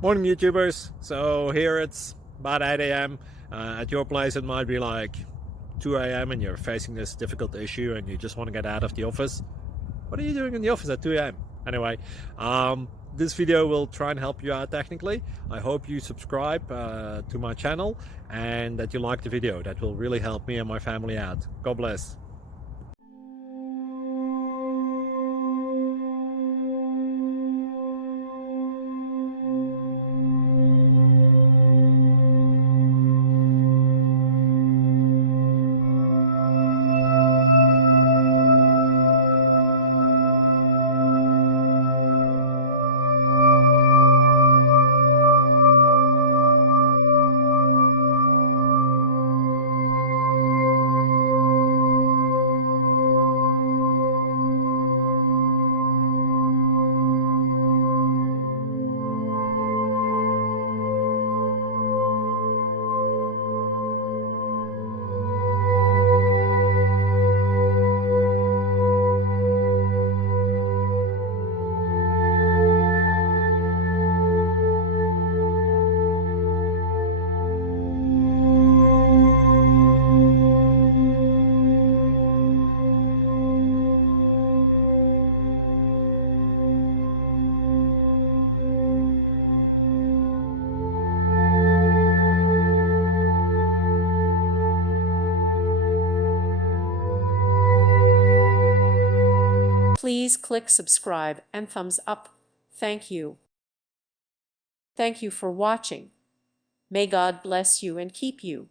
Morning YouTubers. So here it's about 8 a.m. At your place it might be like 2 a.m. and you're facing this difficult issue and you just want to get out of the office. What are you doing in the office at 2 a.m.? Anyway, this video will try and help you out technically. I hope you subscribe to my channel and that you like the video. That will really help me and my family out. God bless. Please click subscribe and thumbs up. Thank you. Thank you for watching. May God bless you and keep you.